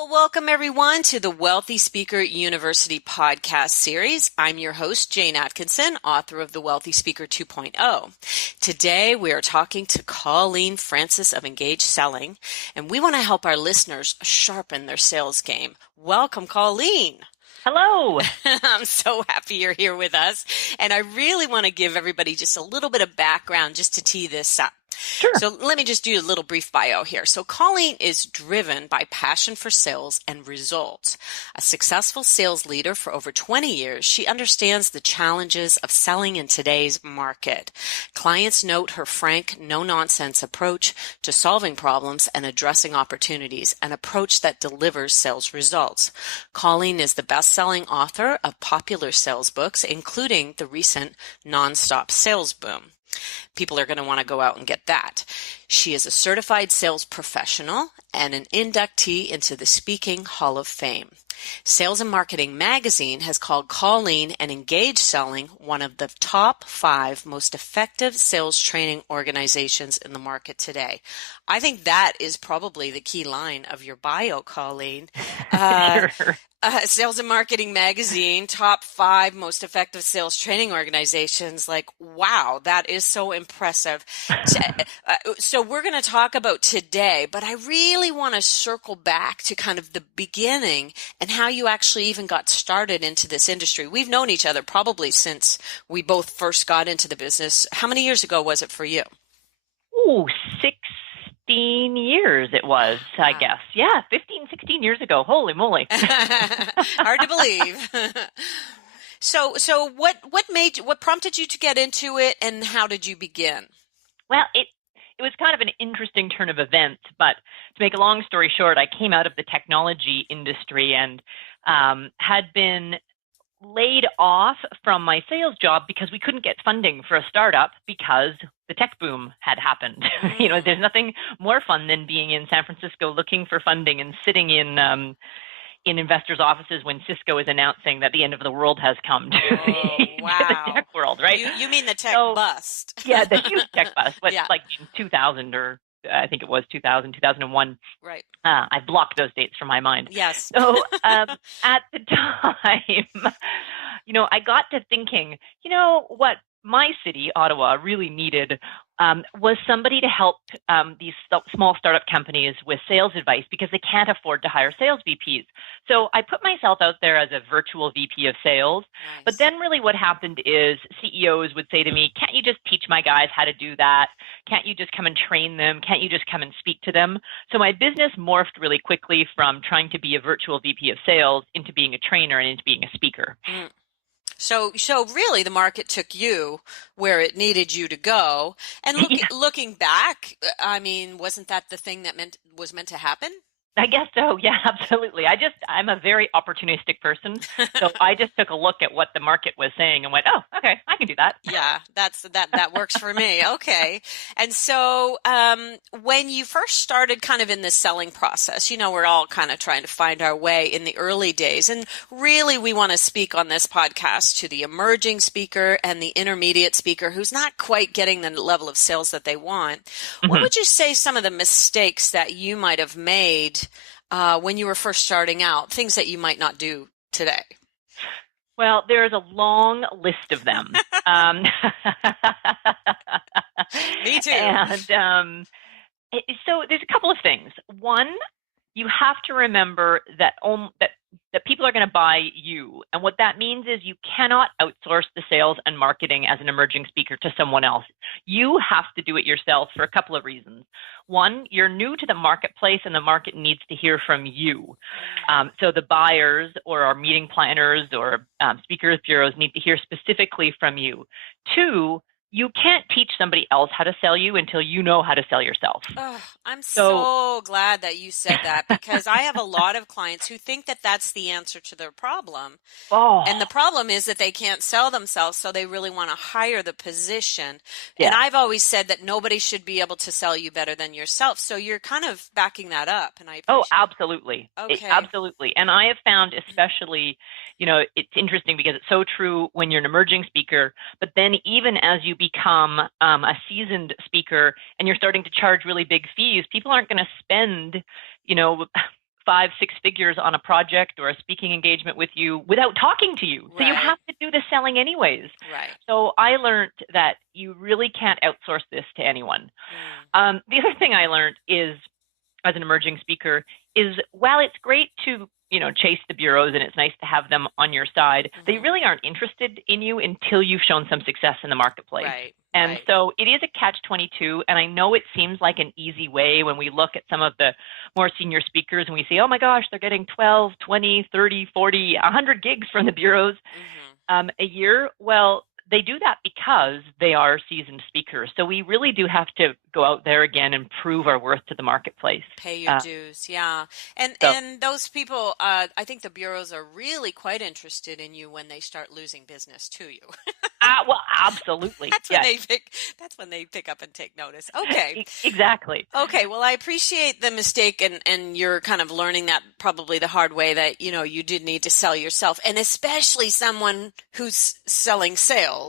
Well, welcome everyone to the Wealthy Speaker University podcast series. I'm your host, Jane Atkinson, author of The Wealthy Speaker 2.0. Today, we are talking to Colleen Francis of Engaged Selling, and we want to help our listeners sharpen their sales game. Welcome, Colleen. Hello. I'm so happy you're here with us. And I really want to give everybody just a little bit of background just to tee this up. Sure. So let me just do a little brief bio here. So Colleen is driven by passion for sales and results. A successful sales leader for over 20 years, she understands the challenges of selling in today's market. Clients note her frank, no-nonsense approach to solving problems and addressing opportunities, an approach that delivers sales results. Colleen is the best-selling author of popular sales books, including the recent Nonstop Sales Boom. People are going to want to go out and get that. She is a certified sales professional and an inductee into the Speaking Hall of Fame. Sales and Marketing Magazine has called Colleen and Engaged Selling one of the top 5 most effective sales training organizations in the market today. I think that is probably the key line of your bio, Colleen. Sure. Sales and Marketing Magazine, top 5 most effective sales training organizations. Like, wow, that is so impressive. So we're going to talk about today, but I really want to circle back to kind of the beginning and how you actually even got started into this industry. We've known each other probably since we both first got into the business. How many years ago was it for you? Ooh, 16 years it was, I guess. Yeah, 15, 16 years ago. Holy moly. Hard to believe. So what prompted you to get into it, and how did you begin? Well, it was kind of an interesting turn of events, but to make a long story short, I came out of the technology industry and had been laid off from my sales job because we couldn't get funding for a startup because the tech boom had happened. There's nothing more fun than being in San Francisco looking for funding and sitting in investors' offices when Cisco is announcing that the end of the world has come to the tech world, right? You mean the tech bust. Yeah, the huge tech bust. Yeah. Like in 2000 or I think it was 2000, 2001. Right. I blocked those dates from my mind. Yes. So at the time, I got to thinking, what my city, Ottawa, really needed was somebody to help these small startup companies with sales advice because they can't afford to hire sales VPs. So I put myself out there as a virtual VP of sales. Nice. But then really what happened is CEOs would say to me, can't you just teach my guys how to do that? Can't you just come and train them? Can't you just come and speak to them? So my business morphed really quickly from trying to be a virtual VP of sales into being a trainer and into being a speaker. Mm. So really the market took you where it needed you to go. And looking back, I mean, wasn't that the thing that was meant to happen? I guess so. Yeah, absolutely. I'm a very opportunistic person. So I just took a look at what the market was saying and went, oh, okay, I can do that. Yeah, that works for me. Okay. And so when you first started kind of in this selling process, we're all kind of trying to find our way in the early days. And really, we want to speak on this podcast to the emerging speaker and the intermediate speaker who's not quite getting the level of sales that they want. Mm-hmm. What would you say some of the mistakes that you might have made when you were first starting out, things that you might not do today? Well, there's a long list of them. Me too. And so there's a couple of things. One, you have to remember that people are going to buy you. And what that means is you cannot outsource the sales and marketing as an emerging speaker to someone else. You have to do it yourself for a couple of reasons. One, you're new to the marketplace and the market needs to hear from you. So the buyers or our meeting planners or speakers bureaus need to hear specifically from you. Two, you can't teach somebody else how to sell you until you know how to sell yourself. Oh, I'm so glad that you said that because I have a lot of clients who think that that's the answer to their problem. Oh. And the problem is that they can't sell themselves, so they really want to hire the position. Yeah. And I've always said that nobody should be able to sell you better than yourself. So you're kind of backing that up. And I appreciate Oh, absolutely. Okay. Absolutely. And I have found especially, it's interesting because it's so true when you're an emerging speaker, but then even as you become a seasoned speaker and you're starting to charge really big fees, people aren't going to spend, 5, 6 figures on a project or a speaking engagement with you without talking to you. So you have to do the selling anyways. Right. So I learned that you really can't outsource this to anyone. The other thing I learned is, as an emerging speaker, is while it's great to, chase the bureaus and it's nice to have them on your side, they really aren't interested in you until you've shown some success in the marketplace. Right. And so it is a catch-22, and I know it seems like an easy way when we look at some of the more senior speakers and we say, oh my gosh, they're getting 12, 20, 30, 40, 100 gigs from the bureaus a year. Well, they do that because they are seasoned speakers. So we really do have to go out there again and prove our worth to the marketplace. Pay your dues, yeah. And those people, I think the bureaus are really quite interested in you when they start losing business to you. Well, absolutely. That's when they pick up and take notice. Okay. Exactly. Okay. Well, I appreciate the mistake and you're kind of learning that probably the hard way that, you did need to sell yourself, and especially someone who's selling sales.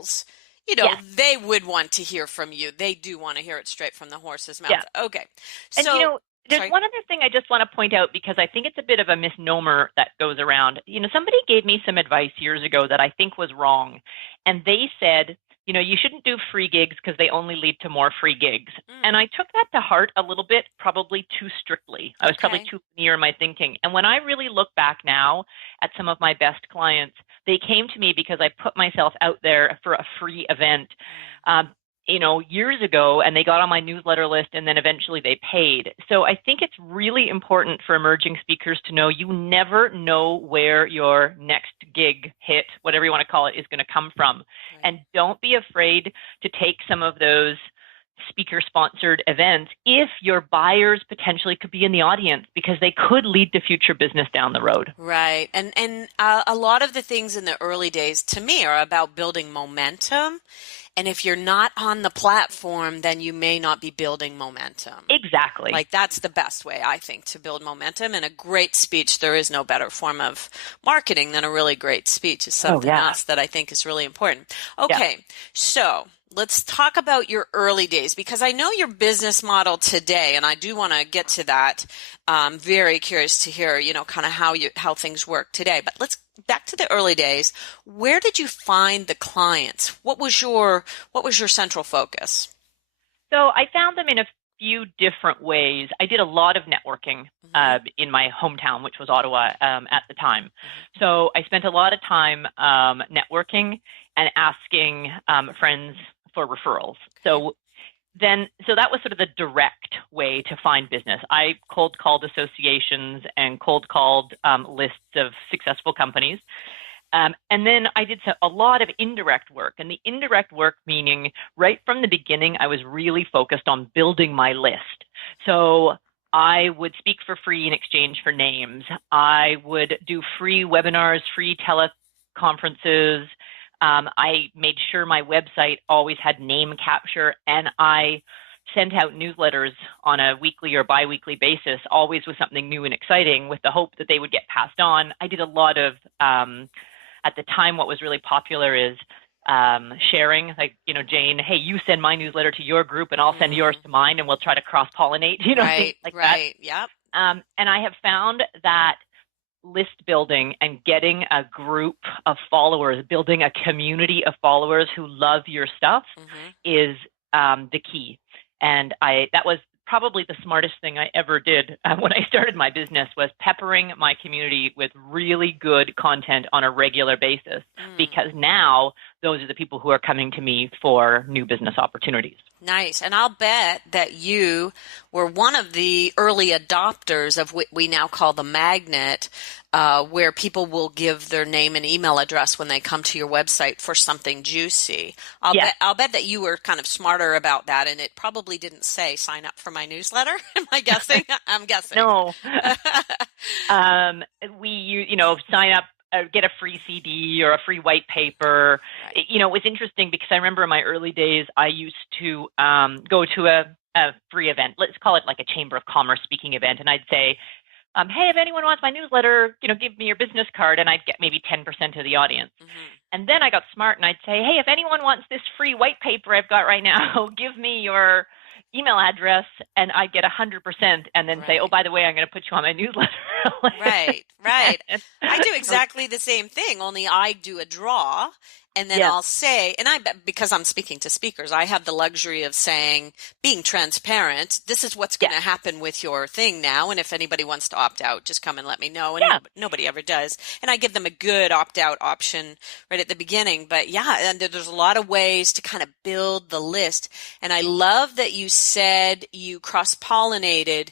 They would want to hear from you. They do want to hear it straight from the horse's mouth. Yeah. Okay. So, there's one other thing I just want to point out, because I think it's a bit of a misnomer that goes around. Somebody gave me some advice years ago that I think was wrong. And they said, you shouldn't do free gigs because they only lead to more free gigs. And I took that to heart a little bit, probably too strictly. I was probably too linear in my thinking. And when I really look back now at some of my best clients, they came to me because I put myself out there for a free event, years ago, and they got on my newsletter list, and then eventually they paid. So I think it's really important for emerging speakers to know you never know where your next gig hit, whatever you want to call it, is going to come from. Right. And don't be afraid to take some of those speaker-sponsored events if your buyers potentially could be in the audience, because they could lead to future business down the road. Right. And a lot of the things in the early days, to me, are about building momentum. And if you're not on the platform, then you may not be building momentum. Exactly. Like, that's the best way, I think, to build momentum. And a great speech, there is no better form of marketing than a really great speech. Is something else that I think is really important. Okay, so let's talk about your early days, because I know your business model today, and I do want to get to that. I'm very curious to hear, kind of how things work today. But let's back to the early days. Where did you find the clients? What was your central focus? So I found them in a few different ways. I did a lot of networking in my hometown, which was Ottawa at the time. So I spent a lot of time networking and asking friends for referrals. So that was sort of the direct way to find business. I cold called associations and cold called lists of successful companies. And then I did a lot of indirect work. And the indirect work meaning right from the beginning, I was really focused on building my list. So I would speak for free in exchange for names. I would do free webinars, free teleconferences. I made sure my website always had name capture, and I sent out newsletters on a weekly or biweekly basis, always with something new and exciting, with the hope that they would get passed on. I did a lot of, at the time, what was really popular is sharing, like, Jane, hey, you send my newsletter to your group and I'll send yours to mine, and we'll try to cross-pollinate, things like that. Right, yep. And I have found that list building and getting a group of followers, building a community of followers who love your stuff is the key. And that was probably the smartest thing I ever did when I started my business, was peppering my community with really good content on a regular basis, because now those are the people who are coming to me for new business opportunities. Nice. And I'll bet that you were one of the early adopters of what we now call the magnet, where people will give their name and email address when they come to your website for something juicy. I'll bet that you were kind of smarter about that, and it probably didn't say sign up for my newsletter. Am I guessing? I'm guessing. No. We sign up, get a free CD or a free white paper. Right. It was interesting because I remember in my early days, I used to go to a free event. Let's call it like a Chamber of Commerce speaking event. And I'd say, hey, if anyone wants my newsletter, give me your business card, and I'd get maybe 10% of the audience. And then I got smart and I'd say, hey, if anyone wants this free white paper I've got right now, give me your email address, and I get 100%, and then say, oh, by the way, I'm going to put you on my newsletter. Right. I do exactly the same thing, only I do a draw, and then I'll say, because I'm speaking to speakers, I have the luxury of saying, being transparent, this is what's going to happen with your thing now, and if anybody wants to opt out, just come and let me know, and nobody ever does. And I give them a good opt-out option right at the beginning, but and there's a lot of ways to kind of build the list, and I love that you said you cross-pollinated.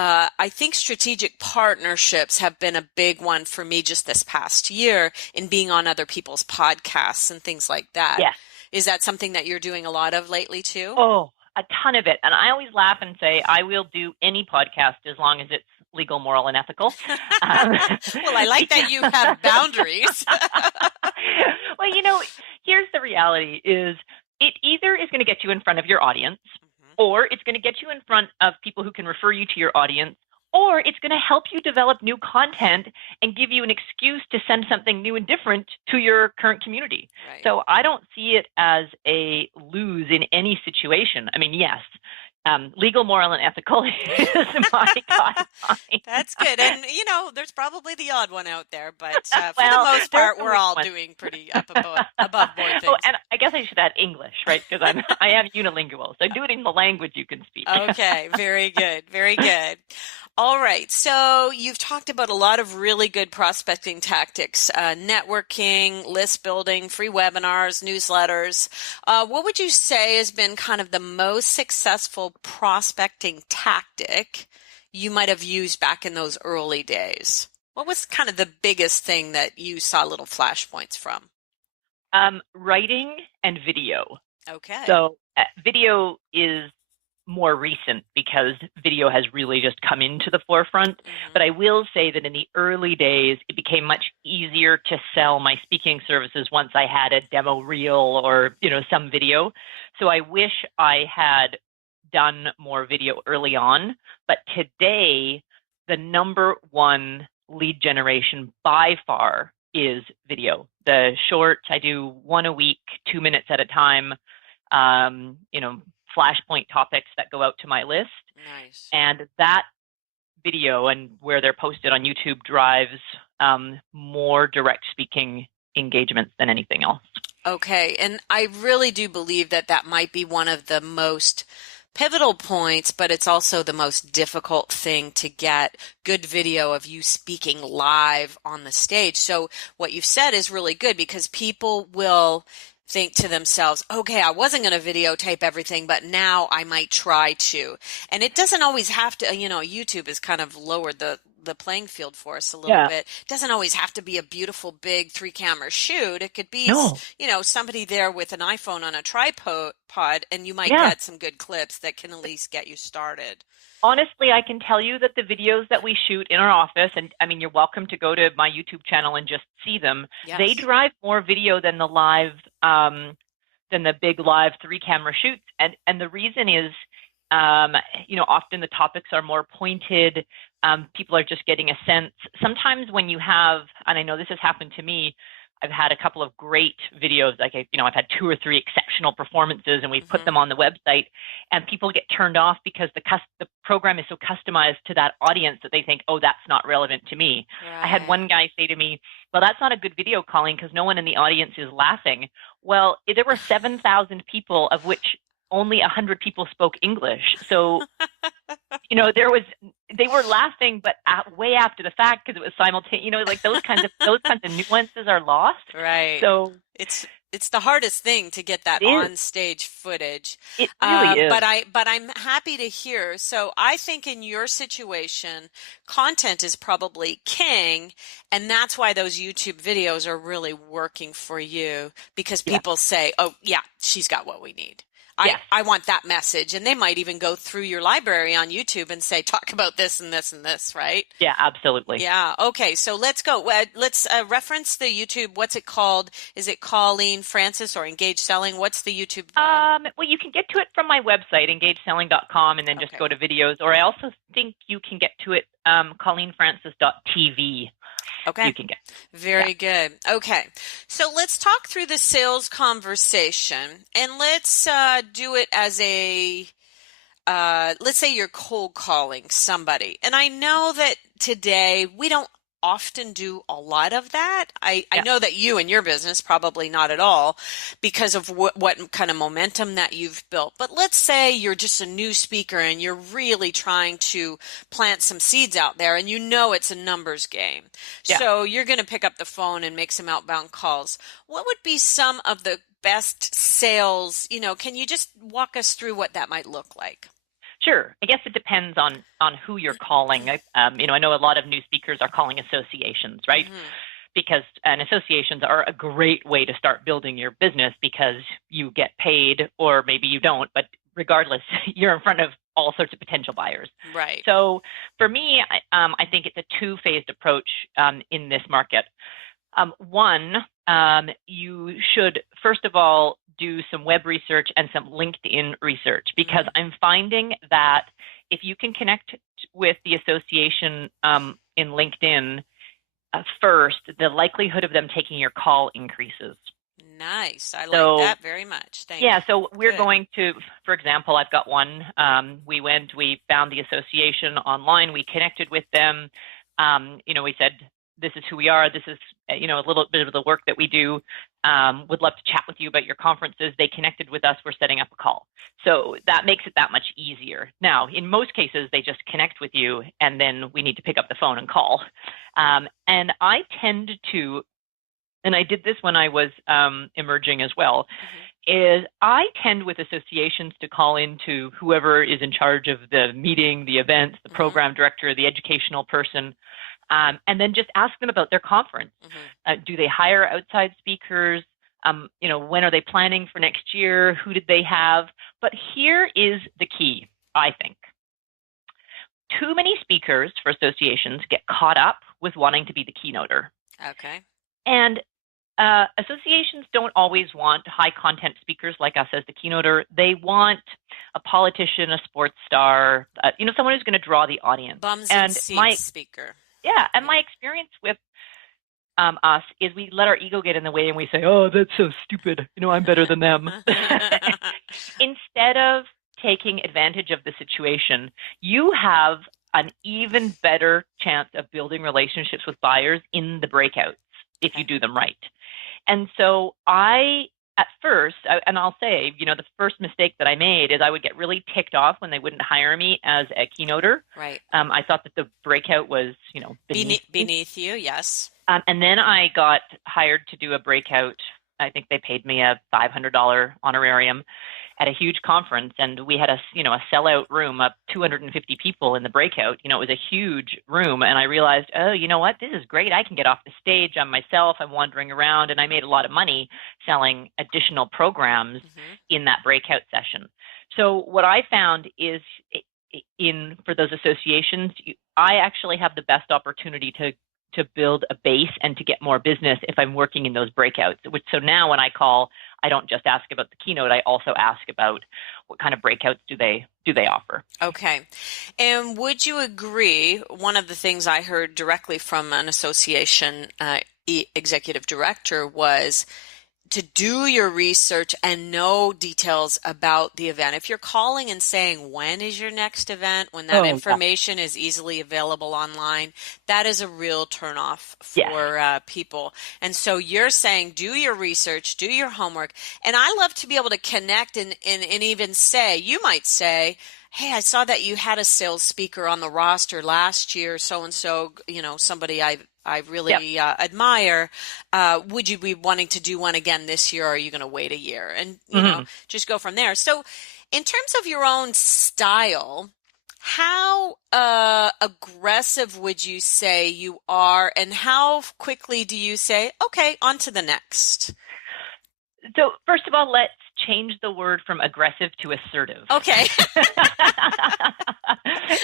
I think strategic partnerships have been a big one for me just this past year in being on other people's podcasts and things like that. Yes. Is that something that you're doing a lot of lately too? Oh, a ton of it. And I always laugh and say, I will do any podcast as long as it's legal, moral, and ethical. Well, I like that you have boundaries. Well, here's the reality is it either is going to get you in front of your audience, or it's going to get you in front of people who can refer you to your audience, or it's going to help you develop new content and give you an excuse to send something new and different to your current community. Right. So I don't see it as a lose in any situation. I mean, yes, legal, moral, and ethical is my guideline. That's good. And, there's probably the odd one out there, but for the most part, we're all doing pretty above board things. Oh, and I guess I should add English, right? Because I am unilingual. So do it in the language you can speak. Okay. Very good. Very good. All right. So you've talked about a lot of really good prospecting tactics, networking, list building, free webinars, newsletters. What would you say has been kind of the most successful prospecting tactic you might have used back in those early days? What was kind of the biggest thing that you saw little flashpoints from? Writing and video. Okay. So video is more recent because video has really just come into the forefront. Mm-hmm. But I will say that in the early days, it became much easier to sell my speaking services once I had a demo reel or, some video. So I wish I had done more video early on. But today, the number one lead generation by far is video. The shorts, I do one a week, 2 minutes at a time, flashpoint topics that go out to my list. Nice. And that video and where they're posted on YouTube drives more direct speaking engagements than anything else. Okay. And I really do believe that might be one of the most pivotal points, but it's also the most difficult thing to get good video of you speaking live on the stage. So what you've said is really good because people will think to themselves, okay, I wasn't going to videotape everything, but now I might try to. And it doesn't always have to, YouTube has kind of lowered the playing field for us a little bit. It doesn't always have to be a beautiful big 3-camera shoot. It could be, somebody there with an iPhone on a tripod, and you might get some good clips that can at least get you started. Honestly, I can tell you that the videos that we shoot in our office, and I mean, you're welcome to go to my YouTube channel and just see them. Yes. They drive more video than the live, than the big live 3-camera shoots. And the reason is, often the topics are more pointed. People are just getting a sense. Sometimes when you have, and I know this has happened to me, I've had a couple of great videos, like, I've had 2 or 3 exceptional performances and we've put them on the website and people get turned off because the program is so customized to that audience that they think, oh, that's not relevant to me. Right. I had one guy say to me, well, that's not a good video, Colleen, because no one in the audience is laughing. Well, there were 7,000 people of which only 100 people spoke English. So, they were laughing, but way after the fact because it was simultaneous. Like those kinds of nuances are lost. Right. So it's the hardest thing to get that on stage footage. It really is. But I'm happy to hear. So I think in your situation, content is probably king, and that's why those YouTube videos are really working for you because people say, "Oh, yeah, she's got what we need." I want that message. And they might even go through your library on YouTube and say, talk about this and this and this, right? Yeah, absolutely. Yeah. Okay. So let's go. Let's reference the YouTube. What's it called? Is it Colleen Francis or Engage Selling? What's the YouTube? Well, you can get to it from my website, engageselling.com, and then just go to videos. Or I also think you can get to it, colleenfrancis.tv. Okay. You can get. Very good. Okay. So let's talk through the sales conversation and let's do it as a let's say you're cold calling somebody. And I know that today we don't often do a lot of that. I know that you and your business probably not at all because of what kind of momentum that you've built. But let's say you're just a new speaker and you're really trying to plant some seeds out there and you know it's a numbers game. Yeah. So you're going to pick up the phone and make some outbound calls. What would be some of the best sales? Can you just walk us through what that might look like? Sure. I guess it depends on who you're calling. I know a lot of new speakers are calling associations, right? Because associations are a great way to start building your business because you get paid, or maybe you don't, but regardless, you're in front of all sorts of potential buyers. Right. So for me, I think it's a two-phased approach in this market. One, you should, first of all, do some web research and some LinkedIn research, because I'm finding that if you can connect with the association in LinkedIn first, the likelihood of them taking your call increases. Nice. I like that very much. Thank you. So we're going to, for example, I've got one. We found the association online. We connected with them. We said, this is who we are. This is, a little bit of the work that we do. Would love to chat with you about your conferences. They connected with us. We're setting up a call. So that makes it that much easier. Now, in most cases, they just connect with you, and then we need to pick up the phone and call. And I tend to, and I did this when I was emerging as well, is I tend with associations to call into whoever is in charge of the meeting, the event, the program director, the educational person, and then just ask them about their conference. Do they hire outside speakers? When are they planning for next year? Who did they have? But here is the key, I think. Too many speakers for associations get caught up with wanting to be the keynoter. Okay. And associations don't always want high content speakers like us as the keynoter. They want a politician, a sports star, someone who's going to draw the audience. Bums and seats speaker. Yeah, and my experience with us is we let our ego get in the way and we say, oh, that's so stupid. I'm better than them. Instead of taking advantage of the situation, you have an even better chance of building relationships with buyers in the breakouts if you do them right. And so at first, and I'll say, the first mistake that I made is I would get really ticked off when they wouldn't hire me as a keynoter. Right. I thought that the breakout was, beneath you. Yes. And then I got hired to do a breakout. I think they paid me a $500 honorarium at a huge conference, and we had a sellout room of 250 people in the breakout. It was a huge room, and I realized, oh, you know what? This is great. I can get off the stage. I'm myself. I'm wandering around, and I made a lot of money selling additional programs in that breakout session. So what I found is for those associations, I actually have the best opportunity to build a base and to get more business if I'm working in those breakouts. So now when I call, I don't just ask about the keynote. I also ask about what kind of breakouts do they offer. Okay. And would you agree, one of the things I heard directly from an association executive director was to do your research and know details about the event. If you're calling and saying, when is your next event, when that information is easily available online, that is a real turnoff for people. And so you're saying, do your research, do your homework. And I love to be able to connect and even say, you might say, hey, I saw that you had a sales speaker on the roster last year, so-and-so, somebody I really admire. Would you be wanting to do one again this year, or are you going to wait a year? And, just go from there. So in terms of your own style, how aggressive would you say you are, and how quickly do you say, okay, on to the next? So first of all, let's change the word from aggressive to assertive. Okay.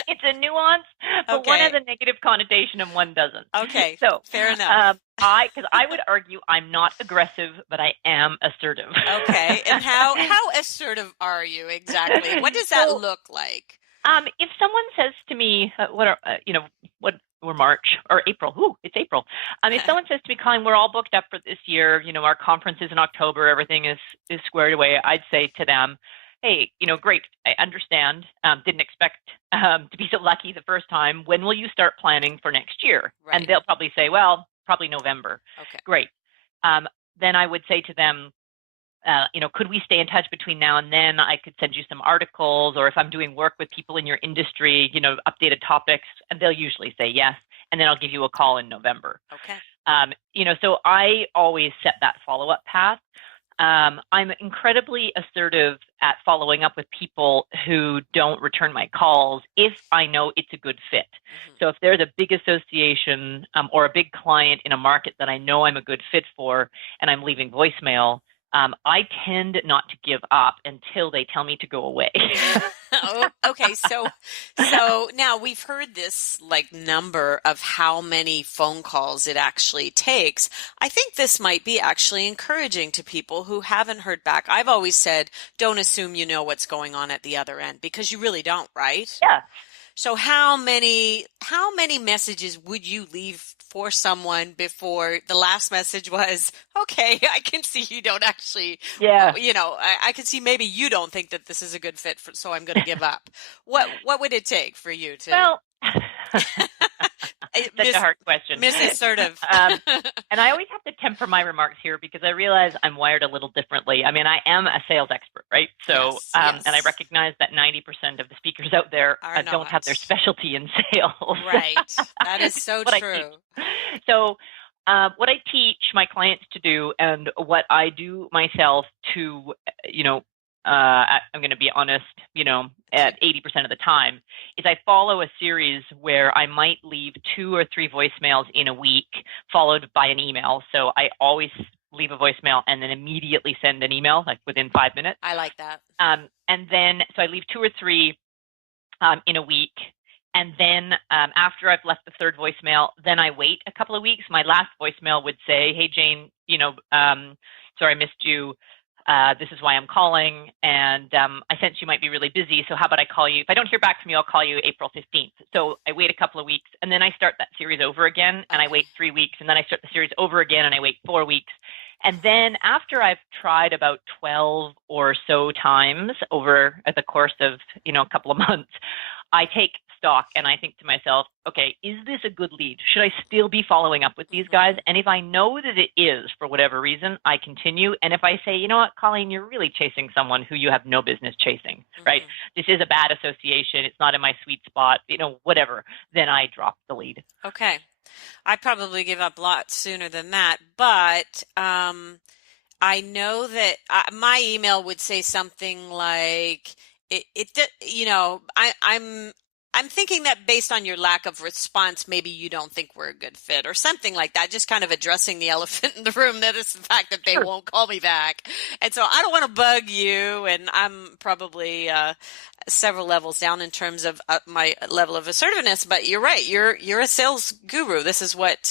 It's a nuance, but one has a negative connotation and one doesn't. Okay. So fair enough. Because I would argue I'm not aggressive, but I am assertive. Okay. And how assertive are you exactly? What does that look like? If someone says to me, we're March or April. Ooh, it's April. If someone says to me, Colleen, we're all booked up for this year, our conference is in October, everything is squared away, I'd say to them, hey, great, I understand. Didn't expect to be so lucky the first time. When will you start planning for next year? Right. And they'll probably say, well, probably November. Okay. Great. Then I would say to them, could we stay in touch between now and then? I could send you some articles, or if I'm doing work with people in your industry, updated topics, and they'll usually say yes. And then I'll give you a call in November. Okay. So I always set that follow-up path. I'm incredibly assertive at following up with people who don't return my calls if I know it's a good fit. Mm-hmm. So if there's a big association or a big client in a market that I know I'm a good fit for and I'm leaving voicemail, I tend not to give up until they tell me to go away. Oh, okay. So now we've heard this number of how many phone calls it actually takes. I think this might be actually encouraging to people who haven't heard back. I've always said, don't assume you know what's going on at the other end, because you really don't, right? Yeah. So how many messages would you leave for someone before the last message was, okay, I can see you don't actually, I can see maybe you don't think that this is a good fit, so I'm going to give up. What would it take for you to? Well, such a hard question. Miss Assertive. And I always have to temper my remarks here because I realize I'm wired a little differently. I mean, I am a sales expert, right? So, yes. And I recognize that 90% of the speakers out there don't have their specialty in sales. Right. That is so true. So what I teach my clients to do and what I do myself to, I'm going to be honest, at 80% of the time, is I follow a series where I might leave 2 or 3 voicemails in a week, followed by an email. So I always leave a voicemail and then immediately send an email, within 5 minutes. I like that. And then, so I leave 2 or 3 in a week. And then after I've left the 3rd voicemail, then I wait a couple of weeks. My last voicemail would say, hey, Jane, sorry I missed you. This is why I'm calling, and I sense you might be really busy, so how about I call you? If I don't hear back from you, I'll call you April 15th. So I wait a couple of weeks, and then I start that series over again, and I wait 3 weeks, and then I start the series over again, and I wait 4 weeks. And then after I've tried about 12 or so times over the course of, a couple of months, I take stock and I think to myself, okay, is this a good lead? Should I still be following up with these guys? And if I know that it is for whatever reason, I continue. And if I say, you know what, Colleen, you're really chasing someone who you have no business chasing, right? This is a bad association. It's not in my sweet spot, whatever. Then I drop the lead. Okay. I probably give up a lot sooner than that, but I know that my email would say something like, I'm thinking that based on your lack of response, maybe you don't think we're a good fit or something like that, just kind of addressing the elephant in the room, that is the fact that they won't call me back. And so I don't want to bug you, and I'm probably several levels down in terms of my level of assertiveness, but you're right. You're a sales guru. This is what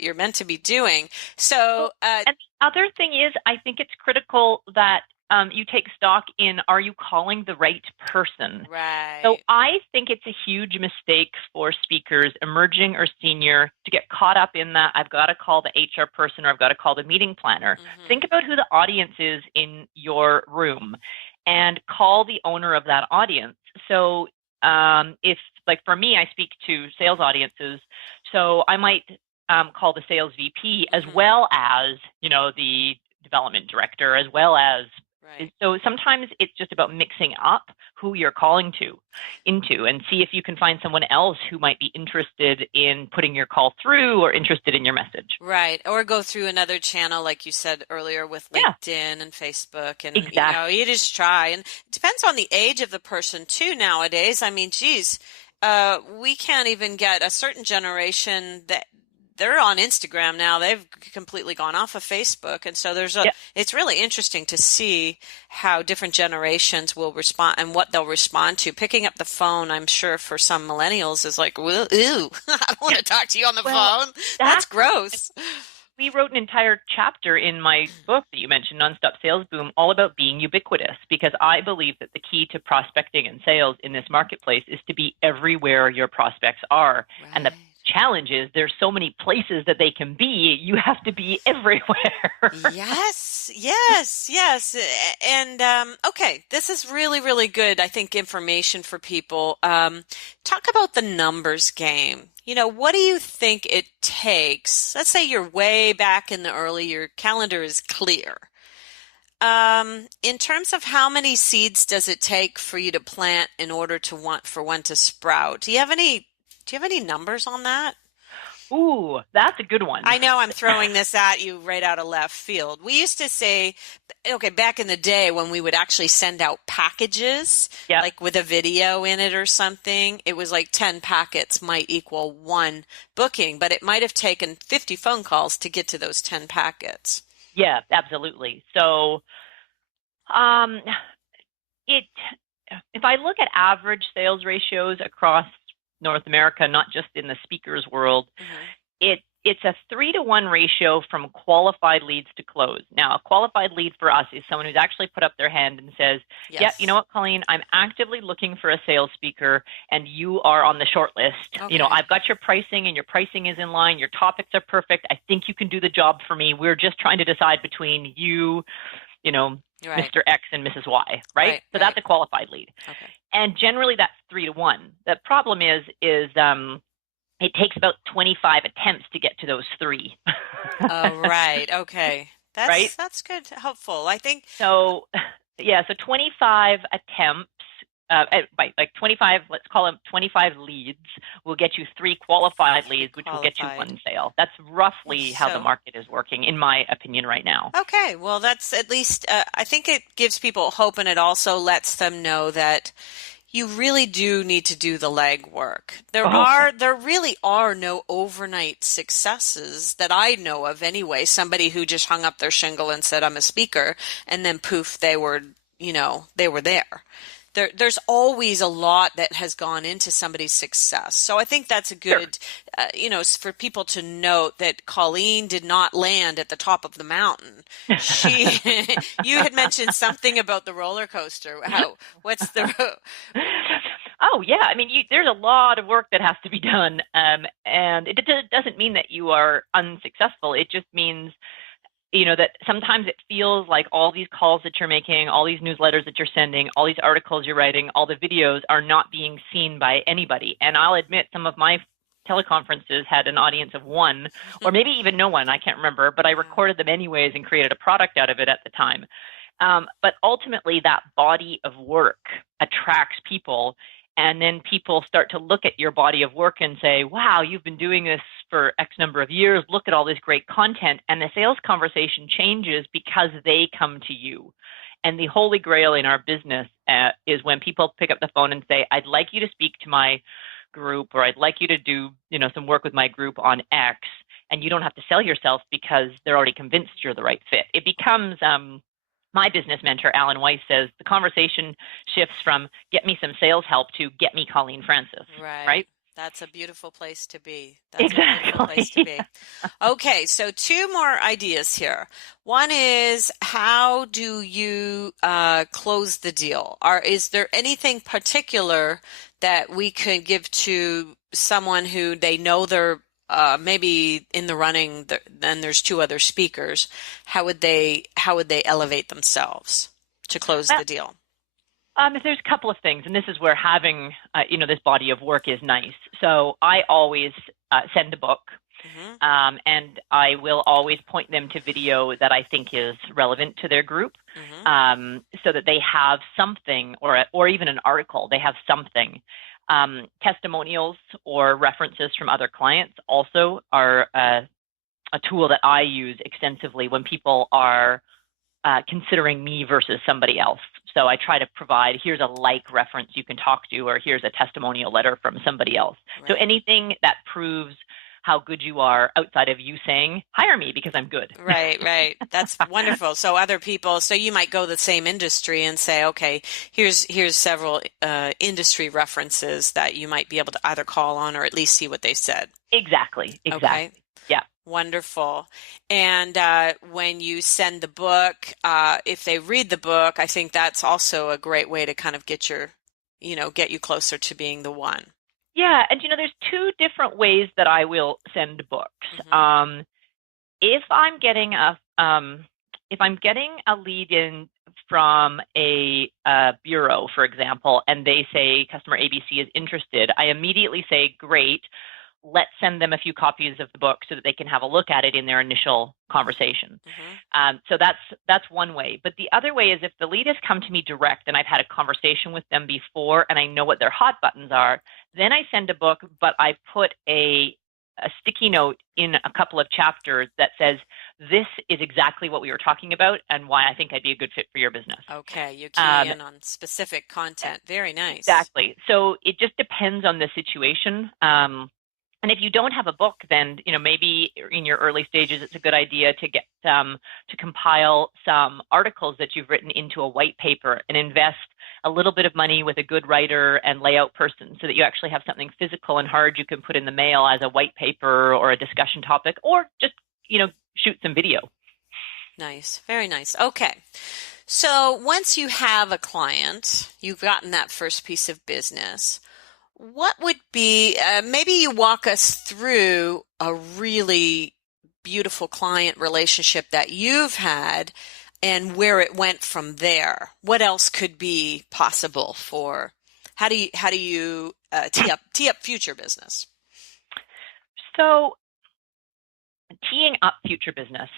you're meant to be doing. So, and the other thing is, I think it's critical that you take stock in, are you calling the right person? Right. So I think it's a huge mistake for speakers, emerging or senior, to get caught up in that I've got to call the HR person or I've got to call the meeting planner. Think about who the audience is in your room and call the owner of that audience. So if, for me, I speak to sales audiences, so I might call the sales VP as well as, the development director, as well as. Right. So sometimes it's just about mixing up who you're calling into and see if you can find someone else who might be interested in putting your call through or interested in your message. Right. Or go through another channel, like you said earlier, with LinkedIn and Facebook. And, exactly. You just try. And it depends on the age of the person, too, nowadays. I mean, geez, we can't even get a certain generation that they're on Instagram now. They've completely gone off of Facebook. And so it's really interesting to see how different generations will respond and what they'll respond to. Picking up the phone, I'm sure for some millennials is like, well, ew, I don't want to talk to you on the phone. That's gross. We wrote an entire chapter in my book that you mentioned, Nonstop Sales Boom, all about being ubiquitous, because I believe that the key to prospecting and sales in this marketplace is to be everywhere your prospects are. Right. And the challenge is there's so many places that they can be, you have to be everywhere. Yes. yes. And okay, this is really, really good, I think, information for people. Talk about the numbers game. What do you think it takes? Let's say you're way back in the early, your calendar is clear. In terms of how many seeds does it take for you to plant in order to want for one to sprout? Do you have any numbers on that? Ooh, that's a good one. I know I'm throwing this at you right out of left field. We used to say, okay, back in the day when we would actually send out packages, Yeah. like with a video in it or something, it was like 10 packets might equal one booking, but it might have taken 50 phone calls to get to those 10 packets. Yeah, absolutely. So, um, it if I look at average sales ratios across North America, not just in the speakers world, it's a 3-to-1 ratio from qualified leads to close. Now, a qualified lead for us is someone who's actually put up their hand and says, yeah, Yes. you know what, Colleen, I'm actively looking for a sales speaker and you are on the short list. Okay. I've got your pricing and your pricing is in line. Your topics are perfect. I think you can do the job for me. We're just trying to decide between you, Right. Mr. X and Mrs. Y, right? So that's a qualified lead. Okay. And generally that's 3-to-1. The problem is it takes about 25 attempts to get to those 3. Oh, right. Okay. Right? That's good, helpful. I think So, yeah, so 25 attempts, like 25, let's call them 25 leads, will get you 3 qualified leads, which will get you 1 sale. That's roughly how the market is working, in my opinion, right now. Okay, well, that's at least, I think it gives people hope, and it also lets them know that you really do need to do the legwork. There really are no overnight successes that I know of anyway. Somebody who just hung up their shingle and said, I'm a speaker, and then poof, they were there. There's always a lot that has gone into somebody's success. So I think that's a good, for people to note that Colleen did not land at the top of the mountain. You had mentioned something about the roller coaster. What's the Oh, yeah. I mean, there's a lot of work that has to be done. And it doesn't mean that you are unsuccessful. It just means that sometimes it feels like all these calls that you're making, all these newsletters that you're sending, all these articles you're writing, all the videos are not being seen by anybody. And I'll admit some of my teleconferences had an audience of 1 or maybe even no one, I can't remember, but I recorded them anyways and created a product out of it at the time. But ultimately that body of work attracts people. And then people start to look at your body of work and say, wow, you've been doing this for X number of years. Look at all this great content. And the sales conversation changes because they come to you. And the holy grail in our business is when people pick up the phone and say, I'd like you to speak to my group, or I'd like you to do some work with my group on X. And you don't have to sell yourself because they're already convinced you're the right fit. It becomes my business mentor, Alan Weiss, says the conversation shifts from get me some sales help to get me Colleen Francis. Right? That's a beautiful place to be. Exactly. A beautiful place to be. Okay, so 2 more ideas here. One is, how do you close the deal? Is there anything particular that we could give to someone who they know they're maybe in the running, then there's 2 other speakers? How would they elevate themselves to close the deal? There's a couple of things, and this is where having this body of work is nice. So I always send a book, and I will always point them to video that I think is relevant to their group, so that they have something, or even an article. They have something. Testimonials or references from other clients also are a tool that I use extensively when people are considering me versus somebody else. So I try to provide, here's a reference you can talk to, or here's a testimonial letter from somebody else. Right. So anything that proves how good you are outside of you saying, hire me because I'm good. Right. That's wonderful. So other people, so you might go the same industry and say, okay, here's several industry references that you might be able to either call on or at least see what they said. Exactly. Okay. Yeah. Wonderful. And when you send the book, if they read the book, I think that's also a great way to kind of get you closer to being the one. Yeah, and there's 2 different ways that I will send books. If I'm getting if I'm getting a lead in from a bureau, for example, and they say customer ABC is interested, I immediately say, great, let's send them a few copies of the book so that they can have a look at it in their initial conversation. So that's one way. But the other way is if the lead has come to me direct and I've had a conversation with them before and I know what their hot buttons are, then I send a book, but I put a sticky note in a couple of chapters that says, this is exactly what we were talking about and why I think I'd be a good fit for your business. Okay, you key in on specific content. Very nice. Exactly. So it just depends on the situation. And if you don't have a book, then, maybe in your early stages, it's a good idea to get to compile some articles that you've written into a white paper and invest a little bit of money with a good writer and layout person so that you actually have something physical and hard you can put in the mail as a white paper or a discussion topic, or just, shoot some video. Nice. Very nice. Okay. So once you have a client, you've gotten that first piece of business, what would be, maybe you walk us through a really beautiful client relationship that you've had and where it went from there. What else could be possible for, how do you tee up future business? So teeing up future business.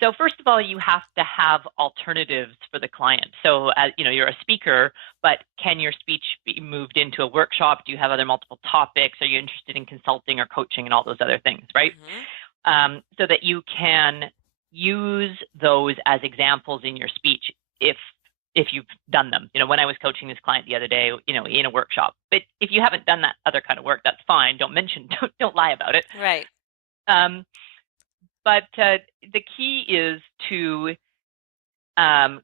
So first of all, you have to have alternatives for the client. So, you're a speaker, but can your speech be moved into a workshop? Do you have other multiple topics? Are you interested in consulting or coaching and all those other things, right? So that you can use those as examples in your speech if you've done them. When I was coaching this client the other day, in a workshop. But if you haven't done that other kind of work, that's fine. Don't lie about it. Right. But the key is to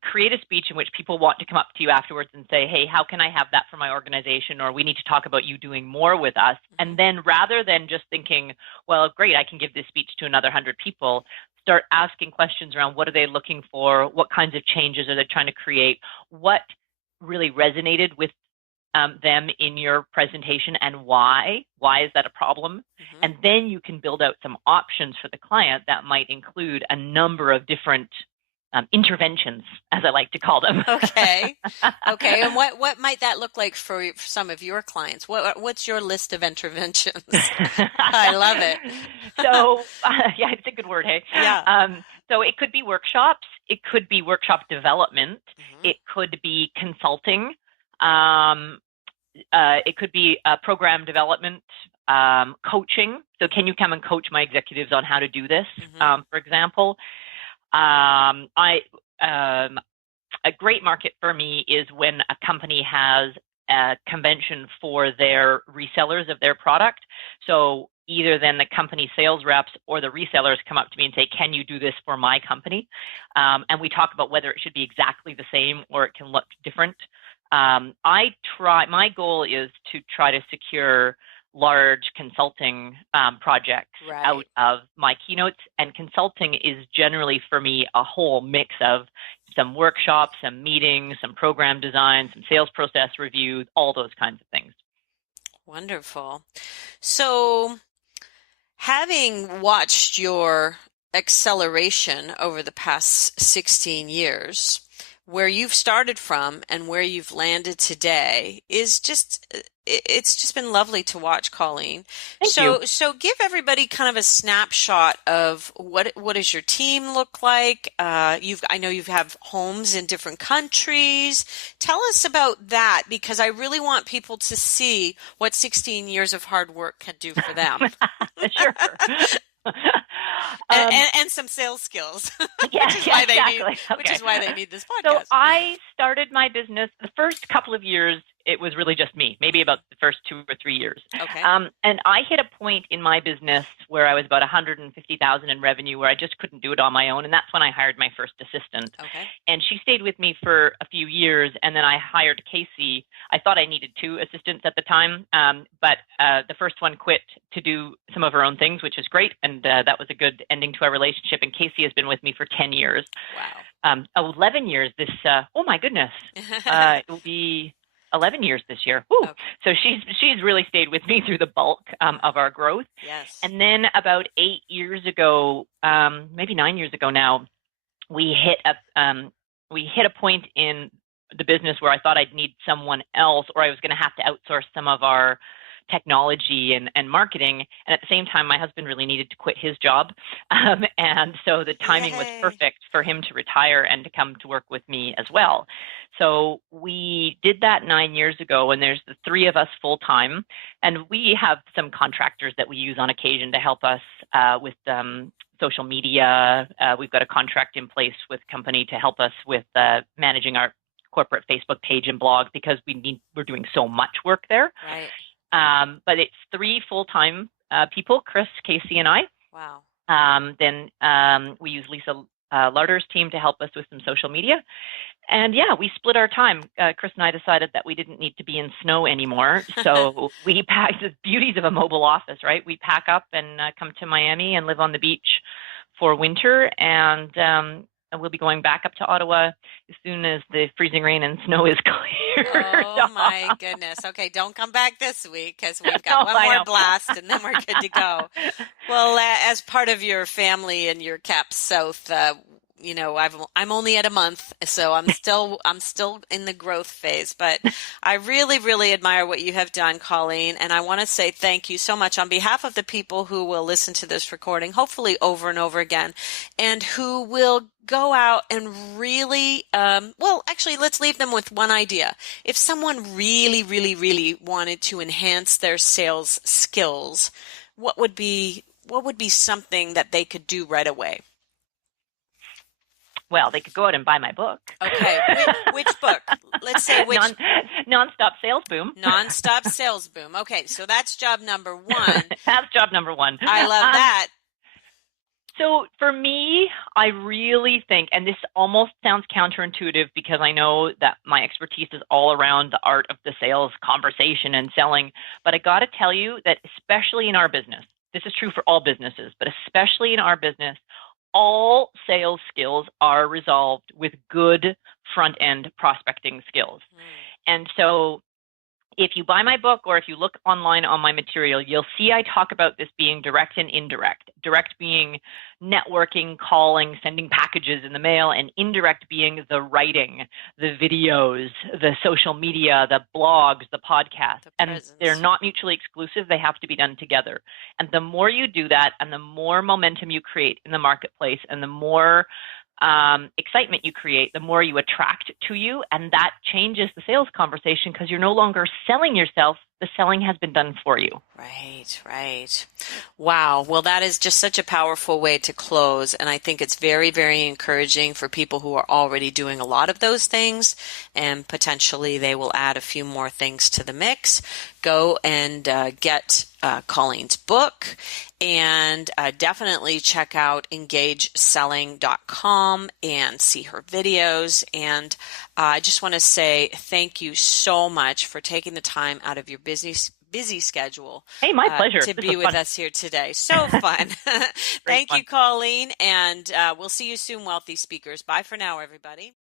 create a speech in which people want to come up to you afterwards and say, hey, how can I have that for my organization? Or we need to talk about you doing more with us. And then rather than just thinking, well, great, I can give this speech to another 100 people, start asking questions around what are they looking for? What kinds of changes are they trying to create? What really resonated with them in your presentation and why? Why is that a problem? And then you can build out some options for the client that might include a number of different interventions, as I like to call them. Okay. And what might that look like for some of your clients? What's your list of interventions? I love it. So, yeah, it's a good word, hey? Yeah. So it could be workshops. It could be workshop development. It could be consulting. It could be program development, coaching. So can you come and coach my executives on how to do this, for example? A great market for me is when a company has a convention for their resellers of their product. So either then the company sales reps or the resellers come up to me and say, can you do this for my company? And we talk about whether it should be exactly the same or it can look different. My goal is to try to secure large consulting projects out of my keynotes, and consulting is generally for me a whole mix of some workshops, some meetings, some program design, some sales process reviews, all those kinds of things. Wonderful. So having watched your acceleration over the past 16 years, where you've started from and where you've landed today it's just been lovely to watch, Colleen. Thank you. So give everybody kind of a snapshot of what does your team look like? I know you have homes in different countries. Tell us about that, because I really want people to see what 16 years of hard work can do for them. Sure. And some sales skills, which is why they need this podcast. So I started my business the first couple of years. It was really just me, maybe about the first 2 or 3 years. Okay. And I hit a point in my business where I was about $150,000 in revenue, where I just couldn't do it on my own. And that's when I hired my first assistant. Okay. And she stayed with me for a few years. And then I hired Casey. I thought I needed 2 assistants at the time. But the first one quit to do some of her own things, which is great. And that was a good ending to our relationship. And Casey has been with me for 10 years. Wow. 11 years this, oh my goodness. It will be 11 years this year. Okay. So she's really stayed with me through the bulk of our growth. Yes. And then about 8 years ago, maybe 9 years ago now, we hit a point in the business where I thought I'd need someone else, or I was going to have to outsource some of our technology and marketing. And at the same time, my husband really needed to quit his job. And so the timing was perfect for him to retire and to come to work with me as well. So we did that 9 years ago, and there's the three of us full time. And we have some contractors that we use on occasion to help us with social media. We've got a contract in place with a company to help us with managing our corporate Facebook page and blog, because we're doing so much work there. Right. But it's three full-time people, Chris, Casey, and I. Wow. Then we use Lisa Larder's team to help us with some social media. And yeah, we split our time. Chris and I decided that we didn't need to be in snow anymore. So we packed the beauties of a mobile office, right? We pack up and come to Miami and live on the beach for winter. And we'll be going back up to Ottawa as soon as the freezing rain and snow is clear. Oh my goodness. Okay, don't come back this week, because we've got one more blast and then we're good to go. Well, as part of your family and your Cap South, I'm only at a month, so I'm still in the growth phase, but I really, really admire what you have done, Colleen, and I want to say thank you so much on behalf of the people who will listen to this recording, hopefully over and over again, and who will go out and really, actually, let's leave them with one idea. If someone really, really, really wanted to enhance their sales skills, what would be something that they could do right away? Well, they could go out and buy my book. Okay. Which book? Let's say which. Nonstop Sales Boom. Nonstop Sales Boom. Okay, so that's job number one. That's job number one. I love that. So for me, I really think, and this almost sounds counterintuitive because I know that my expertise is all around the art of the sales conversation and selling, but I got to tell you that especially in our business, this is true for all businesses, but especially in our business, all sales skills are resolved with good front-end prospecting skills. And so if you buy my book or if you look online on my material, you'll see I talk about this being direct and indirect. Direct being networking, calling, sending packages in the mail, and indirect being the writing, the videos, the social media, the blogs, the podcasts. And they're not mutually exclusive. They have to be done together. And the more you do that and the more momentum you create in the marketplace and the more excitement you create, the more you attract to you. And that changes the sales conversation because you're no longer selling yourself. The selling has been done for you. Right. Wow. Well, that is just such a powerful way to close. And I think it's very, very encouraging for people who are already doing a lot of those things, and potentially they will add a few more things to the mix. Go and get Colleen's book, and definitely check out engageselling.com and see her videos. And I just want to say thank you so much for taking the time out of your busy schedule. Hey, my pleasure. To be with us here today. So fun. Thank you, Colleen, and we'll see you soon, Wealthy Speakers. Bye for now, everybody.